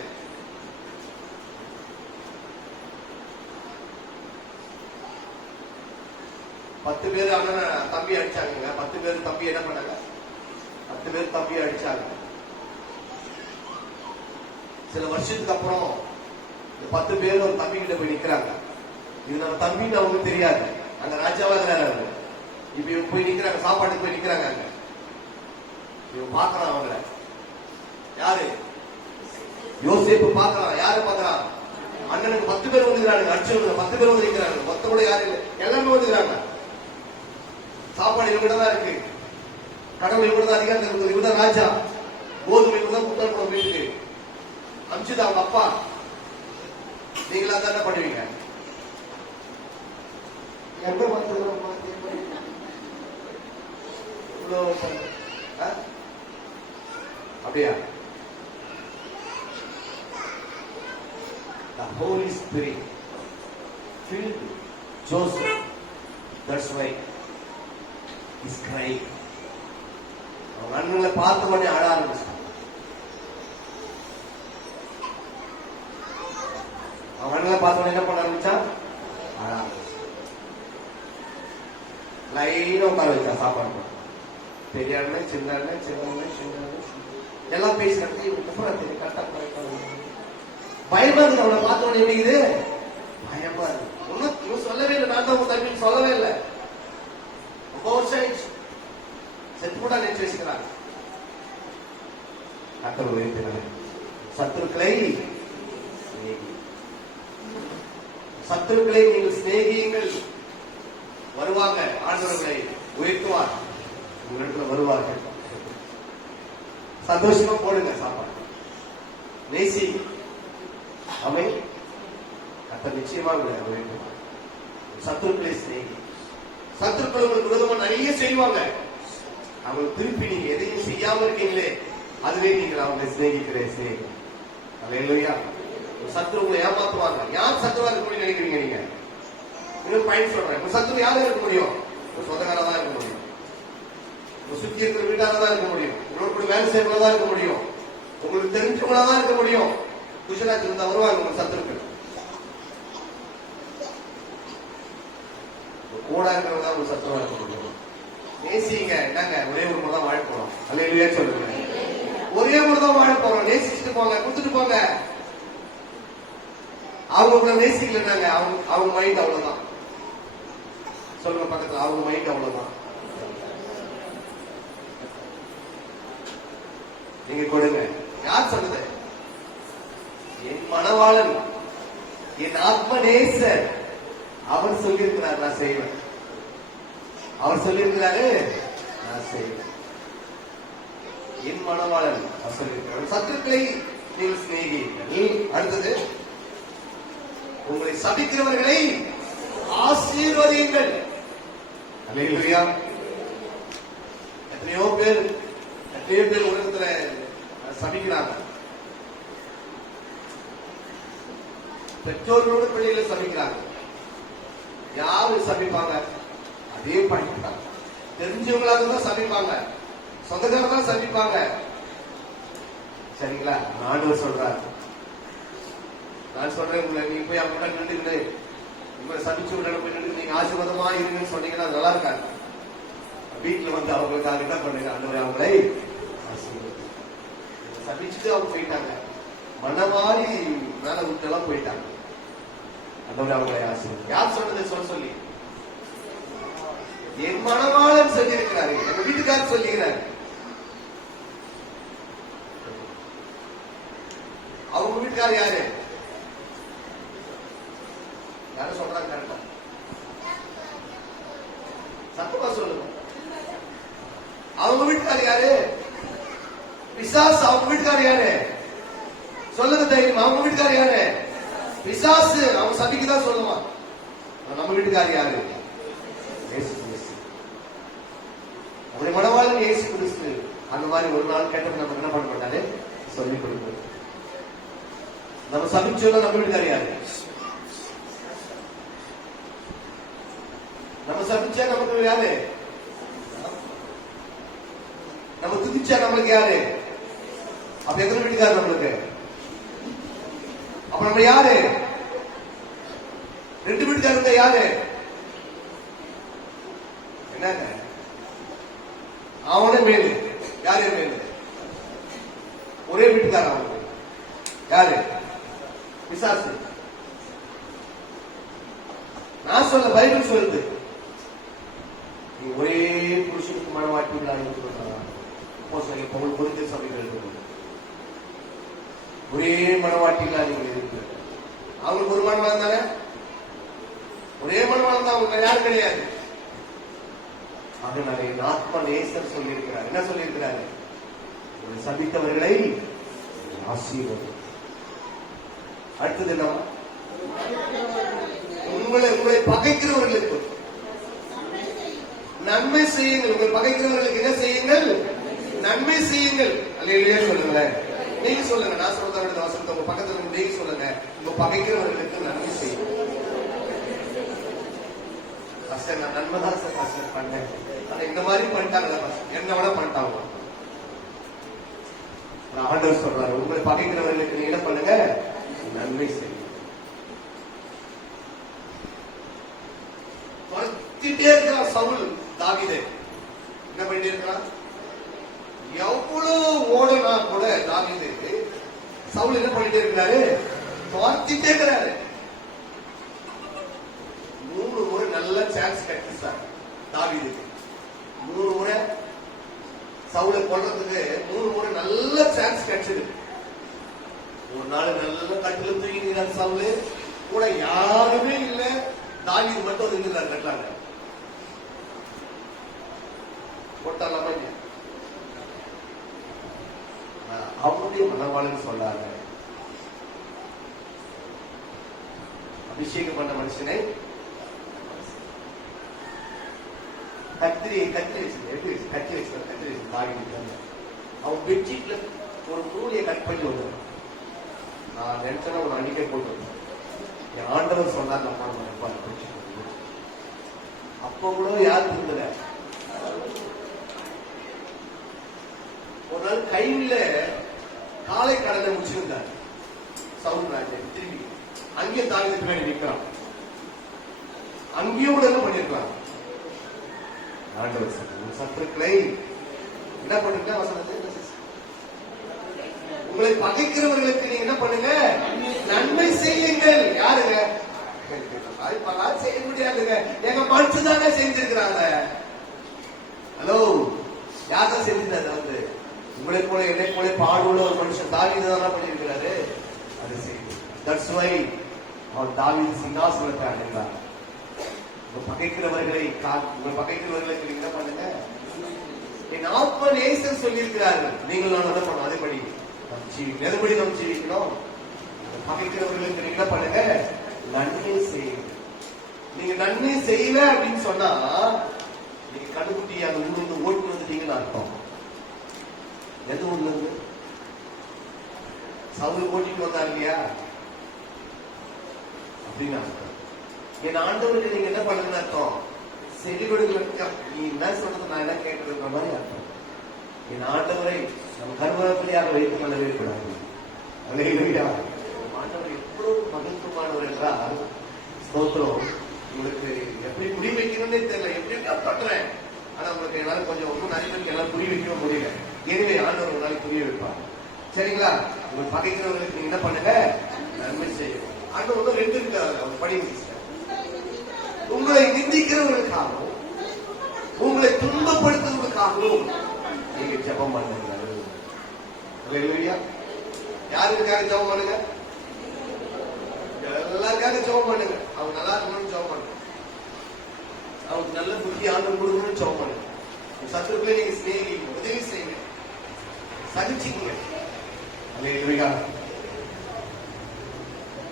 பத்து பேர் அண்ணன் தம்பி அடிச்சாங்க. 10 பேர் தம்பி என்ன பண்ணாங்க? 10 பேர் தம்பி அடிச்சாங்க. சில வருஷத்துக்கு அப்புறம் இந்த 10 பேர் ஒரு தம்பி கிட்ட போய் நிக்கிறாங்க. இது நம்ம தம்பின்னு அவங்களுக்கு தெரியாது. அங்க ராஜாவா இருக்கிறாரு. இப்ப இவங்க போய் நிக்கிறாங்க, சாப்பாட்டுக்கு போய் நிக்கிறாங்க. அங்க இவன் பாக்குறான் அவங்கள. யாரு? யோசேப்பு பாக்குறான். யாரு பாக்குறான்? அண்ணனுக்கு 10 பேர் வந்துக்கிறாங்க. அடிச்சவங்க 10 பேர் வந்து நிக்கிறாங்க. மொத்த கூட யாரு இல்லை, எல்லாமே வந்துக்கிறாங்க. சாப்பாடு இவங்க தான் இருக்கு, கடவுள் இவங்க தான் அதிகாரம் இருக்குது, இவங்க தான் ராஜா. கோதுமை இவங்க தான் புத்தகம் போட வீட்டுக்கு அமிச்சுது அவங்க அப்பா. நீங்களா தான் என்ன பண்ணுவீங்க? அப்படியா? The Holy Spirit filled Joseph. That's why he's crying. அவன் அண்ணங்களை பார்த்த உடனே அழ ஆரம்பிச்சான். அவன் அண்ணங்களை பார்த்த உடனே என்ன பண்ண ஆரம்பிச்சான்? அழ ஆரம்பிச்சான். லைனா உட்கார வச்சான் சாப்பாடு. பெரிய அண்ணன், சின்ன அண்ணன், சின்ன அண்ணன், சின்ன அண்ணன் எல்லாம் பேசி நடத்தி கரெக்டா பயமா இருக்கு. அவனை பார்த்த உடனே எப்படி இது பயமா இருக்கு. ஒன்னும் இவன் சொல்லவே இல்லை, நான் தான் உங்க தம்பின்னு சொல்லவே இல்லை. ரொம்ப வருஷம் ஆயிடுச்சு, செத்து கூட நினைச்சு வச்சுக்கிறாங்க. கர்த்தர் உயர்த்தினார். சத்துருக்களை சத்துருக்களை நீங்கள் சிநேகியுங்கள். வருவாங்க, ஆண்டவர்களை உயர்த்துவார், உங்களிடத்துல வருவார்கள். சந்தோஷமா போடுங்க சாப்பாடு, நேசி. அவை நிச்சயமா வேண்டும். சத்துருக்களை சிநேகி. சத்துருக்கள் உங்களுக்கு விரோதமா நிறைய செய்வாங்க. அவங்க திருப்பி நீங்க எதையும் செய்யாம இருக்கீங்களே, அதுவே நீங்கள் அவங்களை சிநேகிக்கிறேன். அல்லேலூயா. சத்துரு உங்களை ஏமாத்துவாங்க. யார் சத்துருவா இருக்க முடியும் நினைக்கிறீங்க நீங்க? இன்னும் பாயிண்ட் சொல்றேன். உங்க சத்துரு யாரும் இருக்க முடியும்? சொந்தக்காரா தான் இருக்க முடியும். சுத்தி இருக்கிற வீட்டால தான் இருக்க முடியும். உங்களோட கூட வேலை செய்யறவங்களா தான் இருக்க முடியும். உங்களுக்கு தெரிஞ்சவங்களா தான் இருக்க முடியும். குஷராஜ் இருந்தா வருவாங்க உங்க சத்துருக்கள். கூட இருக்கிறவங்க தான் உங்க சத்துருவா இருக்க முடியும். நேசிங்க. என்னங்க ஒரே ஒரு முறை தான் வாழ போறோம். அல்லேலூயா சொல்லுங்க. ஒரே முறை தான் வாழ போறோம். நேசிச்சுட்டு போங்க, கொடுத்துட்டு போங்க. அவங்க உங்களை நேசிக்கலன்னாங்க, அவங்க மைண்ட் அவ்வளவுதான். சொல்லுங்க பக்கத்துல, அவங்க மைண்ட் அவ்வளவுதான். நீங்க கொடுங்க. யார் சொல்லுது? என் மணவாளன், என் ஆத்ம நேசர், அவர் சொல்லியிருக்கிறார் நான் செய்வேன். அவர் சொல்லியிருக்கிறாரு நான் செய்வேன். என் மணவாளன் அவர் சொல்லியிருக்கிறார். சத்துருக்களை நீங்கள் சிநேகியுங்கள். அடுத்தது, உங்களை சபிக்கிறவர்களை ஆசீர்வதியுங்கள். அல்லேலூயா. எத்தனையோ பேர் உலகத்துல சபிக்கிறாங்க. பெற்றோர்களோட பிள்ளைகளை சபிக்கிறாங்க. யாரு சபிப்பாங்க? அதே பண்ணிட்டாங்க. தெரிஞ்சவங்களாக தான் சபிப்பாங்க, சொந்தக்காரர் தான் சபிப்பாங்க. சரிங்களா? ஆண்டவர் சொல்றாரு, நான் சொல்றேன், உங்களை நீங்க போய் அவங்க நின்று உங்களை சபிச்சு விட போய் நின்று நீங்க ஆசீர்வாதமா இருங்கன்னு சொன்னீங்கன்னா அது நல்லா இருக்காது. வீட்டுல வந்து அவங்களுக்காக என்ன பண்ணுங்க, ஆண்டவரே அவங்களை சபிச்சுட்டு அவங்க போயிட்டாங்க. மனமாறி மேல விட்டெல்லாம் போயிட்டாங்க. ஆண்டவரே அவங்களை ஆசீர்வாதம். யார் சொன்னது? சொல்லி என் மனவாளன் சொல்லி இருக்கிறாரு, எங்க வீட்டுக்காரர் சொல்லிக்கிறாரு. அவங்க வீட்டுக்காரர் யாரு? யாரும் சொல்றாங்க கரெக்டா? சத்தமா சொல்லுங்க. அவங்க வீட்டுக்காரர் யாரு? பிசாசு. அவங்க வீட்டுக்காரர் யாரு? சொல்லுங்க தைரியம். அவங்க வீட்டுக்காரர் யாரு? பிசாசு. அவன் சபிக்குதான் சொல்லுவான். நம்ம வீட்டுக்காரர் யாரு? அவருடைய மனவாளன் இயேசு கிறிஸ்து. அந்த மாதிரி ஒரு நாள் கேட்டது நம்ம என்ன பண்ண மாட்டாரு? சொல்லிக் கொடுப்போம். நம்ம சபிச்சோம்னா நம்ம வீட்டுக்காரர் யாரு? நம்ம சபிச்சா நமக்கு யாரு? நம்ம துதிச்சா நம்மளுக்கு யாரு? அப்ப எத்தனை வீட்டுக்காரர் நம்மளுக்கு? அப்ப நம்ம யாரு? ரெண்டு வீட்டுக்காரங்க யாரு? என்னங்க அவனே மேலு, யாரே மேலு? ஒரே வீட்டுக்காரன். அவனுக்கு யாரு? பிசாசு. நான் சொல்ல, பைபிள் சொல்லுது, நீ ஒரே புருஷனுக்கு மனவாட்டி பவுல் பொருத்த சபைகள் ஒரே மனவாட்டிகளா நீங்க இருக்கு. அவங்களுக்கு ஒரு மனவாளம் தானே? ஒரே மனவாளம் தான். அவங்க யாரும் கிடையாது. அதனால என் ஆத்ம நேசர் சொல்லியிருக்கிறார். என்ன சொல்லியிருக்கிறாரு? சபித்தவர்களை ஆசீர்வதி. அடுத்தது என்ன? உங்களை பகைக்கிறவர்களுக்கு நன்மை செய்யுங்கள். உங்களை பகைக்கிறவர்களுக்கு என்ன செய்யுங்கள்? நன்மை செய்யுங்கள். அல்லேலூயா சொல்லுங்களேன். நீங்க சொல்லுங்க. நான் சொல்றத வசனத்தை உங்க பக்கத்துல நீங்க சொல்லுங்க. உங்க பகைக்கிறவர்களுக்கு நன்மை செய்யுங்கள். நான் நன்மைதான் சார் பண்ணேன். ஆனா இந்த மாதிரி பண்ணிட்டாங்களா? என்ன வேணா பண்ணிட்டாங்க. ஆண்டவர் சொல்றாரு, உங்களை பகைக்கிறவர்களுக்கு நீங்க என்ன பண்ணுங்க? நன்மை செய்யுங்க. துரத்திட்டே இருக்கிறான் சவுல் தாவீதை. என்ன பண்ணிட்டே இருக்கிறான்? எவ்வளவு ஓடனா கூட தாவீது சவுல் என்ன பண்ணிட்டே இருக்கிறாரு? துரத்திட்டே இருக்கிறாரு. 3 முறை நல்ல சான்ஸ் கிடைச்சார் தாவீதுக்கு. 3 முறை சவுலை கொல்றதுக்கு 3 முறை நல்ல சான்ஸ் கிடைச்சது. ஒரு நாள் நல்ல கட்டில தூங்கினார் சவுலு. கூட யாருமே இல்ல, தாவீது மட்டும் நின்றுறாரு கட்டாங்க. போட்டாலாமா இல்லையா? அவனுடைய மனவாளன் சொன்னாங்க. அபிஷேகம் பண்ண மனுஷனை கத்திரி வச்சு தாவி அவன் பெட்ஷீட்ல ஒரு நூலியை கட் பண்ணி வருவான். நான் நினைச்சேன்னா ஒரு அடிக்கை போட்டு வருவேன். என் ஆண்டவர் சொன்னார் நம்ம அப்ப கூட யாரும் இருந்தல. ஒரு நாள் கையில காலை கடனை முடிச்சிருந்தார் சவுந்தரராஜன். திரும்பி அங்கேயே தாவி பின்னாடி நிற்கிறான். அங்கேயும் கூட என்ன பண்ணிருக்கலாம். ஆண்டவர் சத்துருக்களை என்ன பண்ணுங்க வசனத்தை, உங்களை பகைக்கிறவர்களுக்கு நீங்க என்ன பண்ணுங்க, நன்மை செய்யுங்கள். யாருங்க செய்ய முடியாதுங்க, எங்க மனுஷதாங்க செஞ்சிருக்கிறாங்க. ஹலோ, யார்தான் செஞ்சிருந்தாரு? வந்து உங்களை போல என்னை போல பாடுள்ள ஒரு மனுஷன் தாவீதுதான் பண்ணிருக்கிறாரு. அது செய்யும். தட்ஸ் வை அவன் தாவீது சிங்காசனத்தை அடைந்தார். உங்கள் பகைக்கிறவர்களுக்கு நீங்க என்ன பண்ணுங்க, என் ஆத்ம நேசர் சொல்லி இருக்கிறார்கள். நீங்கள் நான் என்ன பண்ணணும், அதேபடி நெருபடி நாம் ஜீவிக்கணும். பகைக்கிறவர்களுக்கு நீங்க என்ன பண்ணுங்க, நன்மை செய்யுங்க. நீங்க நன்மை செய்யல அப்படின்னு சொன்னா நீங்க கண்டுகுட்டி அந்த ஊர்ல இருந்து ஓட்டு வந்துட்டீங்கன்னு அர்த்தம். எந்த ஊர்ல இருந்து சவுல் ஓட்டிட்டு வந்தார் இல்லையா அப்படின்னு அர்த்தம். என் ஆண்டவருக்கு நீங்க என்ன பண்ணுங்கன்னு அர்த்தம், செடிகொடுக்க நீ என்ன சொல்றது நான் என்ன கேட்கறதுன்ற மாதிரி அர்த்தம். என் ஆண்டவரை நம்ம கர்வப்பிள்ளையாக வைத்துக் கொள்ளவே கூடாது. ஆண்டவர் எவ்வளவு மகிழ்ச்சியானவர் என்றால், ஸ்தோத்திரம். உங்களுக்கு எப்படி புரிய வைக்கணும்னே தெரியல, எப்படி பண்றேன். ஆனா உங்களுக்கு என்னால கொஞ்சம் ஒன்றும் நிறைய பேருக்கு எல்லாம் புரிய வைக்கவும் முடியல. எனவே ஆண்டவர் ஒரு நாளைக்கு புரிய வைப்பார். சரிங்களா? உங்கள் பகைக்கிறவர்களுக்கு என்ன பண்ணுங்க, நன்மை செய்யும். ஆண்டவர் வந்து ரெண்டு இருக்காரு படிங்க. உங்களை நிந்திக்கிறவர்களுக்காகவும் உங்களை துன்பப்படுத்துவதற்காகவும் நீங்க ஜெபம் பண்ணுங்க. யாருக்காக ஜெபம் பண்ணுங்க? எல்லாருக்காக ஜெபம் பண்ணுங்க. அவங்க நல்லா இருக்கணும்னு ஜெபம் பண்ணுங்க. அவங்களுக்கு நல்ல புத்தி ஆண்டவர் கொடுக்கணும்னு ஜெபம் பண்ணுங்க. சத்துருக்களை நீங்க சிநேகிங்க, உதவி செய்யுங்க, சகிச்சுக்குங்க.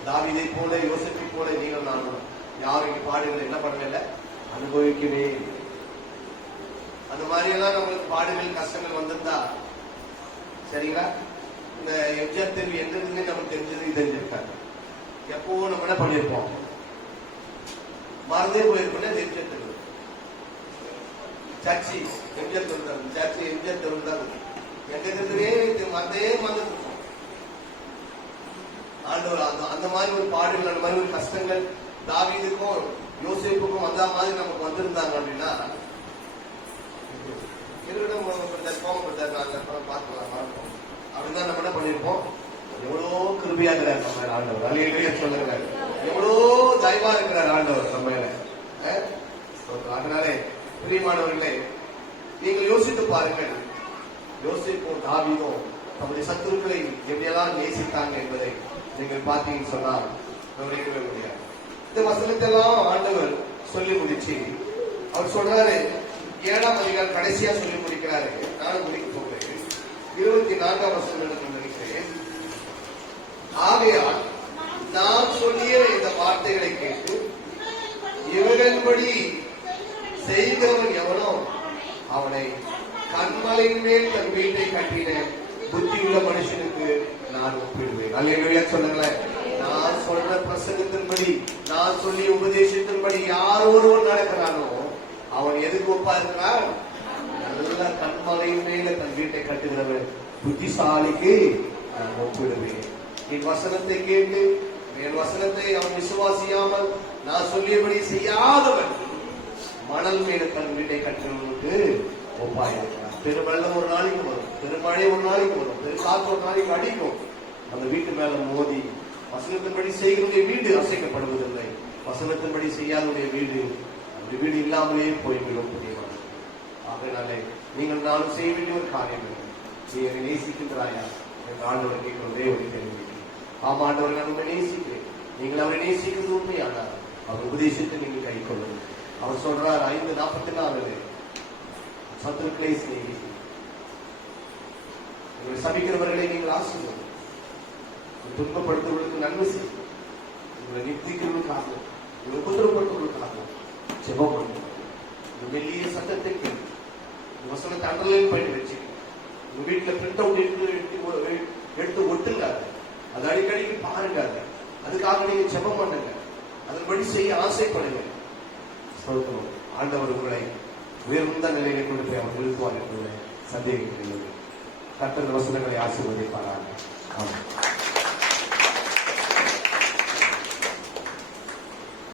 தாவீதை போல யோசிப்பை போல நீங்கள் நானும் யாரும் இங்க பாடுகள் என்ன பண்ணல, அனுபவிக்கவே. அந்த மாதிரி எல்லாம் நம்மளுக்கு பாடுகள் கஷ்டங்கள் வந்திருந்தா சரிங்களா? இந்த எம்ஜிஆர் தெருவு எந்ததுமே நமக்கு தெரிஞ்சது தெரிஞ்சிருக்காங்க. எப்போ நம்ம என்ன பண்ணிருப்போம், மறந்தே போயிருப்போம். எம்ஜிஆர் தெருவு சர்ச்சி எம்ஜிஆர் தெருவு தான், சர்ச்சி எம்ஜிஆர் தெருவு தான். எங்க தெருவே மறந்தே மறந்துருப்போம். ஆண்டவர் அந்த மாதிரி ஒரு பாடுகள், அந்த மாதிரி ஒரு கஷ்டங்கள் தாவீதுக்கும் யோசேப்புக்கும் அந்த மாதிரி நமக்கு வந்திருந்தாங்க அப்படின்னா அப்படிதான் நம்ம என்ன பண்ணிருப்போம். எவ்வளோ கிருபியா இருக்கிறார் நம்ம ஆண்டவர். அலையிலேயே சொல்லுங்க, எவ்வளோ தயவா இருக்கிறார் ஆண்டவர் நம்ம. அதனாலே பிரியமானவர்களே, நீங்கள் யோசித்து பாருங்கள். யோசிப்போம் தாவீதும் நம்முடைய சத்துருக்களை எப்படியெல்லாம் நேசித்தாங்க என்பதை நீங்கள் பார்த்தீங்கன்னு சொன்னால் விவரிக்கவே முடியாது. இந்த வசனத்தெல்லாம் ஆண்டவர் சொல்லி முடிச்சு அவர் சொல்றாரு, 7ஆம் அதிகாரம் கடைசியா சொல்லி முடிக்கிறாரு. நானும் முடிக்க போகிறேன். 24ஆம் வசனம் நினைக்கிறேன். ஆகையால் நான் சொல்லிய இந்த வார்த்தைகளை கேட்டு இவர்கள்படி செய்கிறவன் எவனோ அவனை கண்மலையின் மேல் தன் வீட்டை கட்டின புத்தியுள்ள மனுஷனுக்கு நான் ஒப்பிடுவேன். அல்லேலூயா சொல்லுங்களேன். நான் சொல்ற பிரசங்கத்தின்படி, நான் சொல்லி உபதேசத்தின்படி யார் ஒருவன் நடக்கிறானோ அவன் எதுக்கு ஒப்பா இருக்கிறான்? நல்ல கண்மலையின் மேல தன் வீட்டை கட்டுகிறவன் புத்திசாலிக்கு நான் ஒப்பிடுவேன். என் வசனத்தை கேட்டு என் வசனத்தை அவன் விசுவாசியாமல் நான் சொல்லியபடி செய்யாதவன் மணல் மேல தன் வீட்டை கட்டுறவனுக்கு ஒப்பாயிருக்கிறான். பெருவெள்ளம் ஒரு நாளைக்கு வரும், பெருமழை ஒரு நாளைக்கு வரும், பெருக்காற்று ஒரு நாளைக்கு அடிக்கும். அந்த வீட்டு மேல மோதி வசனத்தின்படி செய்கிறவருடைய வீடு அசைக்கப்படுவதில்லை, வசனத்தின்படி செய்யாதவருடைய வீடு அந்த வீடு இல்லாமலே போய்விடும். அதனாலே நீங்கள் நானும் செய்ய வேண்டிய ஒரு காரியம், நீ என்னை நேசிக்கின்றாயா என்று ஆண்டவர் கேட்கிறதே ஒரு கேள்வி. ஆமா ஆண்டவர், நான் உண்மை நேசிக்கிறேன். நீங்கள் அவரை நேசிக்கிறது உண்மையானார் அவர் உபதேசத்தை நீங்கள் கை கொள்ளுங்கள். அவர் சொல்றார் 5:44 சத்துருக்களை சிநேகி, உங்களை சபிக்கிறவர்களை நீங்கள் ஆசீர்வதிங்க, துன்பப்படுத்துவர்களுக்கு நன்மை செய்யும், உங்களை நிறுத்திக்கிறதுக்காக உங்களை உபதிரப்படுத்துவதற்காக ஜெபம் பண்ணுங்க. இந்த மெல்லிய சத்தத்தை கேட்டு இந்த வசனத்தை அண்டர்லைன் பண்ணி வச்சுக்கோங்க. உங்க வீட்டுல பிரிண்ட் அவுட் எடுத்து ஒட்டுங்க. அது அடிக்கடிக்கு பாருங்க. அதுக்காக நீங்க ஜெபம் பண்ணுங்க. அதன்படி செய்ய ஆசைப்படுங்க. ஸ்தோத்திரம். ஆண்டவர் உங்களை உயர்ந்த நிலையில கொண்டு போய் அவர் நிறுத்துவார் என்பதை சந்தேகம் இல்லை. கர்த்தர் வசனங்களை ஆசீர்வதிப்பாராக. ஆமென்.